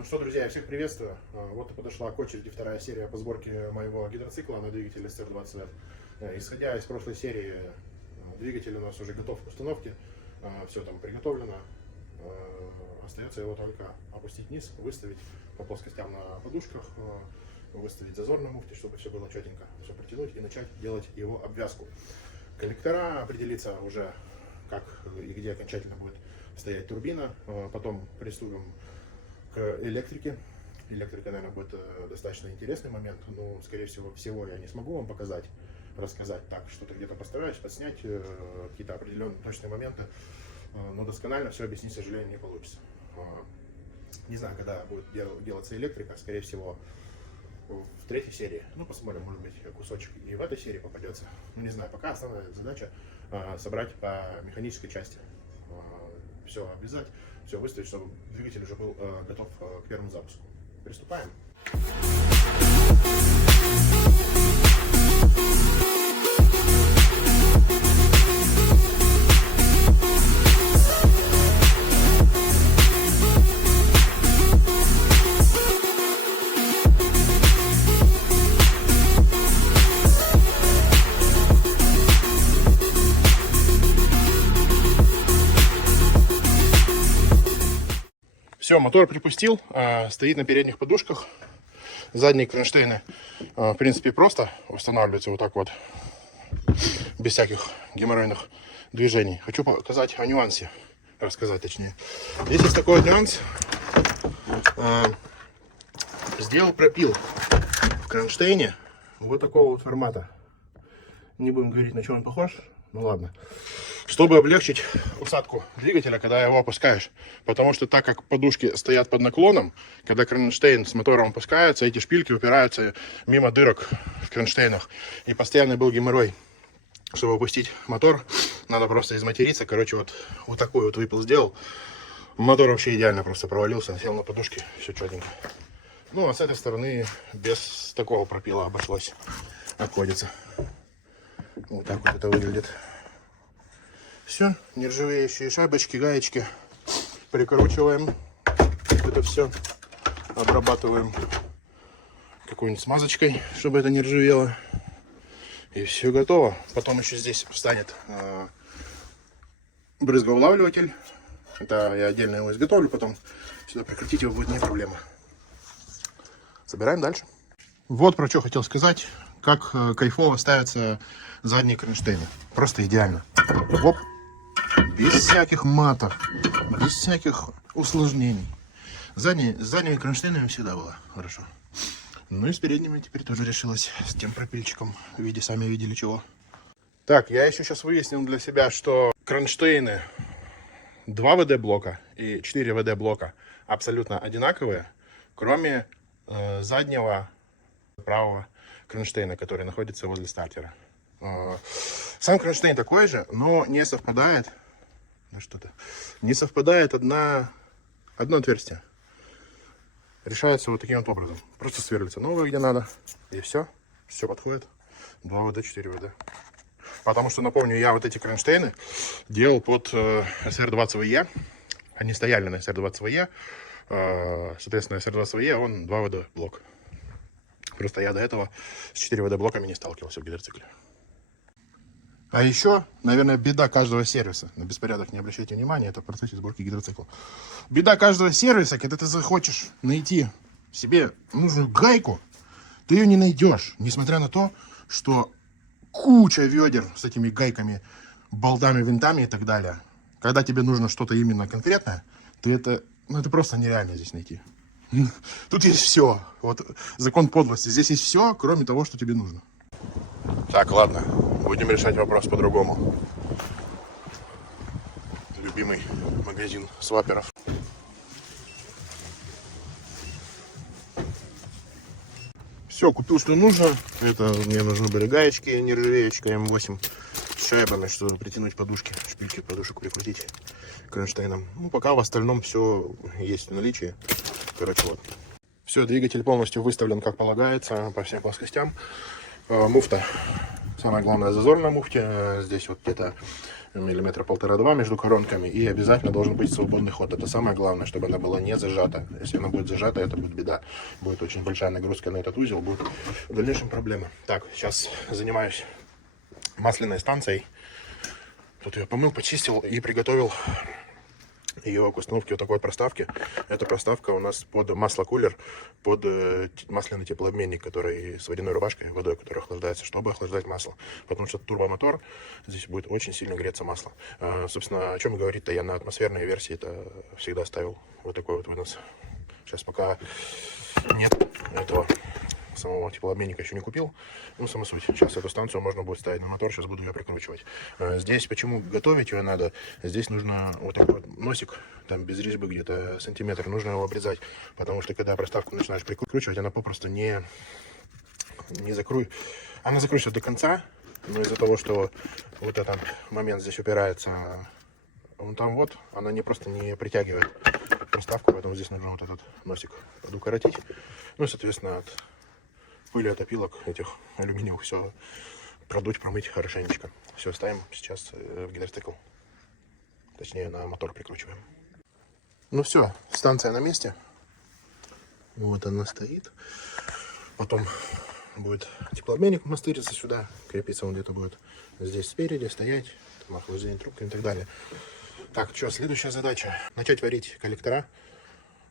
Ну что, друзья, я всех приветствую. Вот и подошла к очереди вторая серия по сборке моего гидроцикла на двигателе SR20. Исходя из прошлой серии, двигатель у нас уже готов к установке. Все там приготовлено. Остается его только опустить вниз, выставить по плоскостям на подушках, выставить зазор на муфте, чтобы все было четенько, все протянуть и начать делать его обвязку. Коллектора определиться уже, как и где окончательно будет стоять турбина. Потом приступим к электрике. Электрика, наверное, будет достаточно интересный момент, но, скорее всего я не смогу вам показать, рассказать так, что-то где-то постараюсь подснять какие-то определенные точные моменты, но досконально все объяснить, к сожалению, не получится. Не знаю, когда будет делаться электрика, скорее всего в третьей серии. Ну, посмотрим, может быть, кусочек и в этой серии попадется. Ну, не знаю, пока основная задача собрать по механической части. Все обвязать, все выставить, чтобы двигатель уже был готов к первому запуску. Приступаем. Все, мотор припустил, стоит на передних подушках. Задние кронштейны, в принципе, просто устанавливаются вот так вот, без всяких геморройных движений. Хочу показать о нюансе, рассказать точнее. Здесь есть такой вот нюанс. Сделал пропил в кронштейне вот такого вот формата. Не будем говорить, на чем он похож. Ну ладно. Чтобы облегчить усадку двигателя, когда его опускаешь. Потому что так как подушки стоят под наклоном, когда кронштейн с мотором опускается, эти шпильки упираются мимо дырок в кронштейнах. И постоянно был геморрой. Чтобы опустить мотор, надо просто изматериться. Короче, вот такой вот выпил сделал. Мотор вообще идеально просто провалился. Сел на подушке, все четенько. Ну, а с этой стороны без такого пропила обошлось. Обходится. Вот так вот это выглядит. Все, нержавеющие шайбочки, гаечки. Прикручиваем это все. Обрабатываем какой-нибудь смазочкой, чтобы это не ржавело. И все готово. Потом еще здесь встанет брызгоулавливатель. Это я отдельно его изготовлю, потом сюда прикрутить его будет не проблема. Собираем дальше. Вот про что хотел сказать. Как кайфово ставятся задние кронштейны. Просто идеально. Оп. Без всяких матов, без всяких усложнений. С задними кронштейнами всегда было хорошо. Ну и с передними теперь тоже решилось. С тем пропильчиком в виде, сами видели чего. Так, я еще сейчас выяснил для себя, что кронштейны 2 ВД блока и 4 ВД блока абсолютно одинаковые, кроме заднего правого кронштейна, который находится возле стартера. Сам кронштейн такой же, но не совпадает. Не совпадает одно отверстие. Решается вот таким вот образом. Просто сверлится новое, где надо. И все. Все подходит. 2 ВД, 4 ВД. Потому что, напомню, я вот эти кронштейны делал под SR20VE. Они стояли на SR20VE. Соответственно, SR20VE, он 2 ВД блок. Просто я до этого с 4 ВД блоками не сталкивался в гидроцикле. А еще, наверное, беда каждого сервиса. На беспорядок не обращайте внимания, это в процессе сборки гидроцикла. Беда каждого сервиса, когда ты захочешь найти себе нужную гайку, ты ее не найдешь. Несмотря на то, что куча ведер с этими гайками, болтами, винтами и так далее. Когда тебе нужно что-то именно конкретное, ты это просто нереально здесь найти. Тут есть все. Вот закон подлости. Здесь есть все, кроме того, что тебе нужно. Так, ладно. Будем решать вопрос по-другому. Любимый магазин сваперов. Все, купил, что нужно. Это мне нужны были гаечки, нержавеечка М8 с шайбами, чтобы притянуть подушки, шпильки подушек прикрутить кронштейном. Ну, пока в остальном все есть в наличии. Короче, вот. Все, двигатель полностью выставлен как полагается, по всем плоскостям. Муфта. Самое главное, зазор на муфте. Здесь вот где-то миллиметра 1,5-2 между коронками, и обязательно должен быть свободный ход. Это самое главное, чтобы она была не зажата. Если она будет зажата, это будет беда. Будет очень большая нагрузка на этот узел, будет в дальнейшем проблема. Так, сейчас занимаюсь масляной станцией. Тут я помыл, почистил и приготовил ее к установке вот такой вот проставки. Эта проставка у нас под маслокулер, под масляный теплообменник, который с водяной рубашкой, водой, который охлаждается, чтобы охлаждать масло. Потому что турбомотор, здесь будет очень сильно греться масло. Собственно, о чем говорить-то, я на атмосферной версии это всегда ставил вот такой вот вынос. Сейчас пока нет этого самого теплообменника, еще не купил. Ну, сама суть. Сейчас эту станцию можно будет ставить на мотор, сейчас буду ее прикручивать. Здесь почему готовить ее надо? Здесь нужно вот такой вот носик, там без резьбы где-то сантиметр, нужно его обрезать, потому что когда проставку начинаешь прикручивать, она попросту не закроет. Она закручивается до конца, но из-за того, что вот этот момент здесь упирается, вон там вот, она просто не притягивает проставку, поэтому здесь нужно вот этот носик подукоротить. Ну и, соответственно, от пыли, от опилок этих алюминиевых все продуть, промыть хорошенечко. Все, ставим сейчас в гидроцикл. Точнее, на мотор прикручиваем. Ну все, станция на месте. Вот она стоит. Потом будет теплообменник мастыриться сюда. Крепиться он где-то будет здесь спереди, стоять. Там охлаждение трубками и так далее. Так, что, следующая задача. Начать варить коллектора.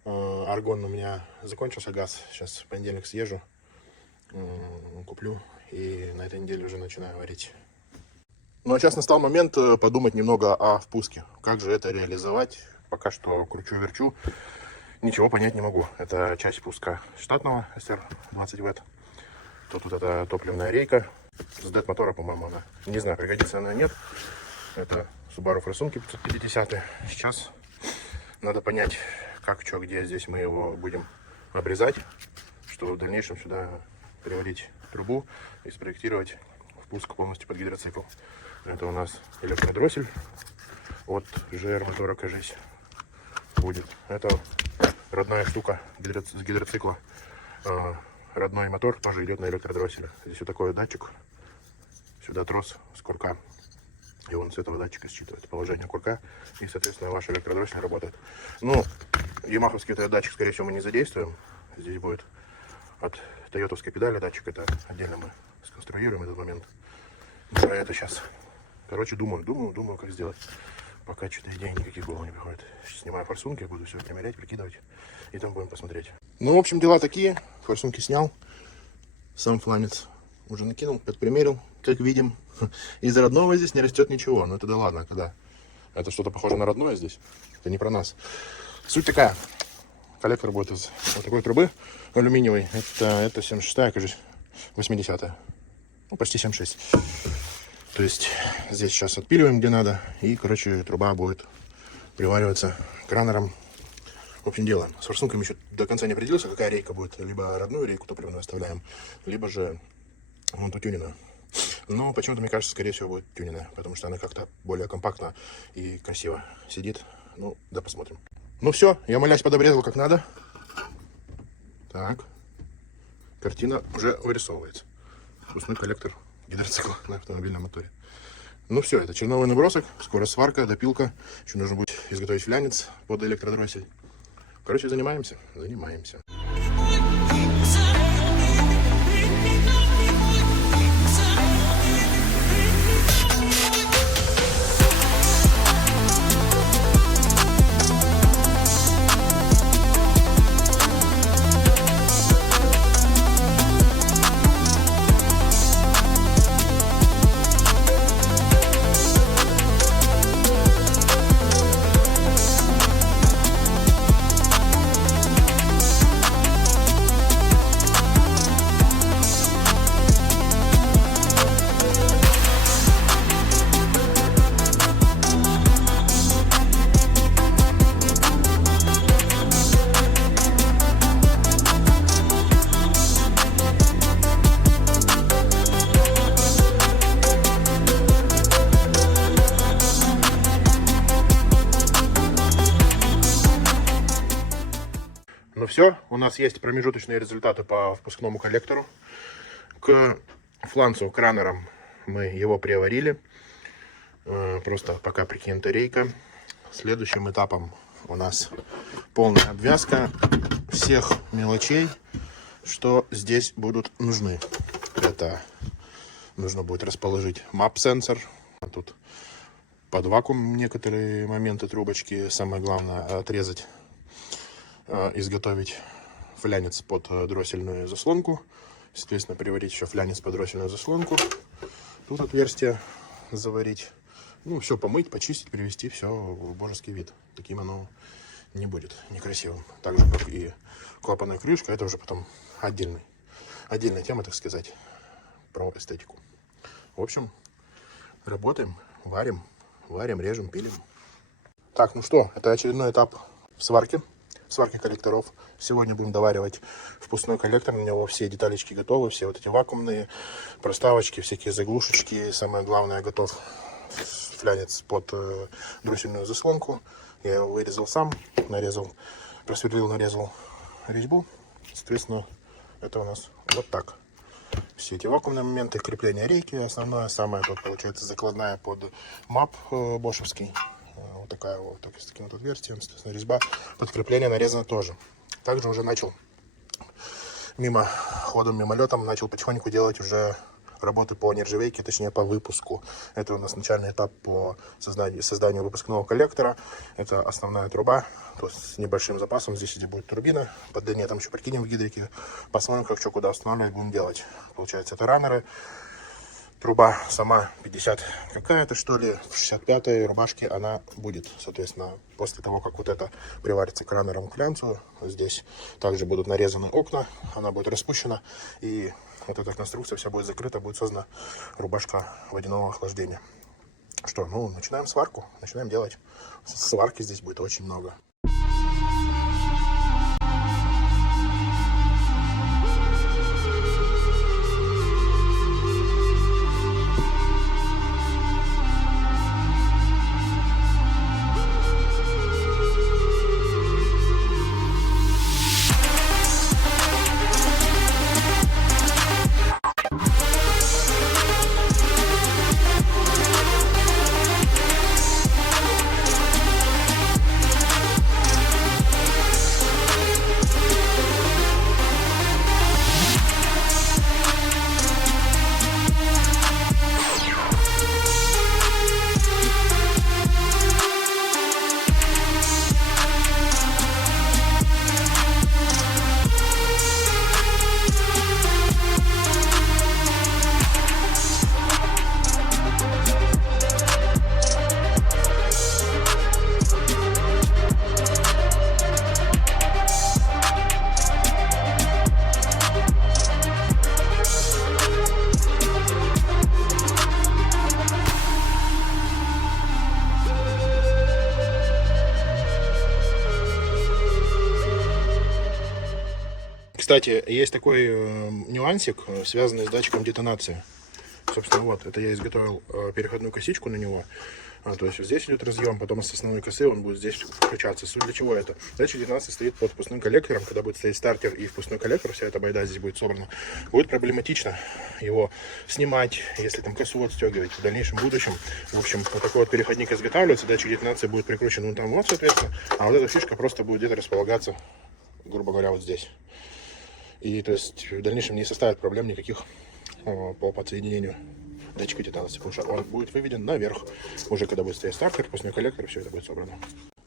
Аргон у меня закончился, газ. Сейчас в понедельник съезжу. Куплю и на этой неделе уже начинаю варить. Ну а сейчас настал момент подумать немного о впуске. Как же это реализовать? Пока что кручу-верчу, ничего понять не могу. Это часть впуска штатного SR20 Вт. Тут вот эта топливная рейка с ДЭТ-мотора, по-моему, она. Не знаю, пригодится она или нет. Это Subaru форсунки 550. Сейчас надо понять, как, что, где. Здесь мы его будем обрезать, чтобы в дальнейшем сюда приварить трубу и спроектировать впуск полностью под гидроцикл. Это у нас электродроссель от GR мотора, кажись, будет. Это родная штука с гидроцикла. Родной мотор тоже идет на электродросселе. Здесь вот такой датчик. Сюда трос с курка. И он с этого датчика считывает положение курка. И, соответственно, ваш электродроссель работает. Ну, ямаховский этот датчик, скорее всего, мы не задействуем. Здесь будет от тойотовской педали датчик. Это отдельно мы сконструируем этот момент. Про это сейчас. Короче, думаю, как сделать. Пока что-то идей никаких в голову не приходит. Сейчас снимаю форсунки, буду все примерять, прикидывать. И там будем посмотреть. Ну, в общем, дела такие. Форсунки снял. Сам фланец уже накинул, подпримерил. Как видим, из родного здесь не растет ничего. Ну, это да ладно, когда это что-то похоже на родное здесь. Это не про нас. Суть такая. Коллектор будет из вот такой трубы алюминиевой. Это 76-я, кажется, 80-я. Ну, почти 76. То есть здесь сейчас отпиливаем где надо. И, короче, труба будет привариваться кранером. В общем, делаем. С форсунками еще до конца не определился, какая рейка будет. Либо родную рейку топливную оставляем, либо же вон ту тюнину. Но почему-то, мне кажется, скорее всего, будет тюнина. Потому что она как-то более компактно и красиво сидит. Ну, да, посмотрим. Ну все, я молясь подобрезал как надо. Так. Картина уже вырисовывается. Впускной коллектор гидроцикла на автомобильном моторе. Ну все, это черновой набросок. Скоро сварка, допилка. Еще нужно будет изготовить флянец под электродроссель. Короче, занимаемся. Ну все, у нас есть промежуточные результаты по впускному коллектору. К фланцу, кранерам мы его приварили. Просто пока прикинута рейка. Следующим этапом у нас полная обвязка всех мелочей, что здесь будут нужны. Это нужно будет расположить мап-сенсор. Тут под вакуум некоторые моменты трубочки. Самое главное отрезать, изготовить флянец под дроссельную заслонку. Соответственно, приварить еще флянец под дроссельную заслонку. Тут отверстие заварить. Ну, все помыть, почистить, привести все в божеский вид. Таким оно не будет некрасивым. Так же, как и клапанная крышка, это уже потом отдельная тема, так сказать, про эстетику. В общем, работаем, варим, режем, пилим. Так, ну что, это очередной этап в сварке коллекторов. Сегодня будем доваривать впускной коллектор. У него все деталечки готовы, все вот эти вакуумные проставочки, всякие заглушечки. Самое главное, готов флянец под дроссельную заслонку. Я его вырезал сам, нарезал, просверлил, нарезал резьбу. Соответственно, это у нас вот так. Все эти вакуумные моменты, крепления рейки, основное, самое тут получается закладная под мап бошевский. Вот такая вот, с таким вот отверстием, соответственно, резьба под крепление нарезана тоже. Также уже начал мимолетом начал потихоньку делать уже работы по нержавейке, точнее по выпуску. Это у нас начальный этап по созданию выпускного коллектора. Это основная труба, то есть с небольшим запасом. Здесь где будет турбина, под длине там еще прикинем в гидрике. Посмотрим, как что куда устанавливать будем делать. Получается, это раннеры. Труба сама 50 какая-то, что ли, в 65-й рубашке она будет. Соответственно, после того, как вот это приварится к раннерам, к флянцу, здесь также будут нарезаны окна, она будет распущена, и вот эта конструкция вся будет закрыта, будет создана рубашка водяного охлаждения. Что, ну, начинаем сварку, начинаем делать. Сварки здесь будет очень много. Кстати, есть такой нюансик, связанный с датчиком детонации. Собственно, вот, это я изготовил переходную косичку на него. То есть здесь идет разъем, потом с основной косы он будет здесь включаться. Суть для чего это? Датчик детонации стоит под впускным коллектором. Когда будет стоять стартер и впускной коллектор, вся эта байда здесь будет собрана, будет проблематично его снимать, если там косу отстегивать в дальнейшем будущем. В общем, вот такой вот переходник изготавливается, датчик детонации будет прикручен вон там вот, соответственно, а вот эта фишка просто будет где-то располагаться, грубо говоря, вот здесь. И то есть в дальнейшем не составит проблем никаких по подсоединению датчика детонации, потому что он будет выведен наверх, уже когда будет стоять стартер, после коллектор, все это будет собрано.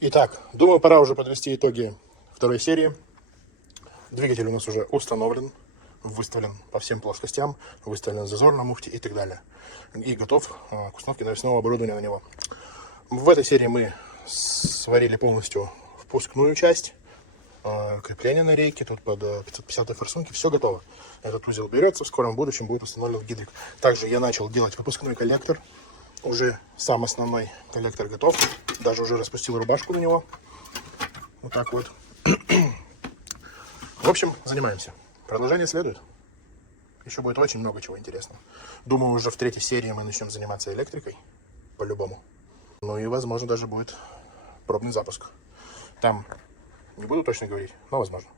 Итак, думаю, пора уже подвести итоги второй серии. Двигатель у нас уже установлен, выставлен по всем плоскостям, выставлен зазор на муфте и так далее. И готов к установке навесного оборудования на него. В этой серии мы сварили полностью впускную часть. Крепление на рейке, тут под 550 форсунки, все готово. Этот узел берется, в скором будущем будет установлен в гидрик. Также я начал делать выпускной коллектор, уже сам основной коллектор готов, даже уже распустил рубашку на него, вот так вот. В общем, занимаемся. Продолжение следует. Еще будет очень много чего интересного. Думаю, уже в третьей серии мы начнем заниматься электрикой, по-любому. Ну и, возможно, даже будет пробный запуск. Там не буду точно говорить, но возможно.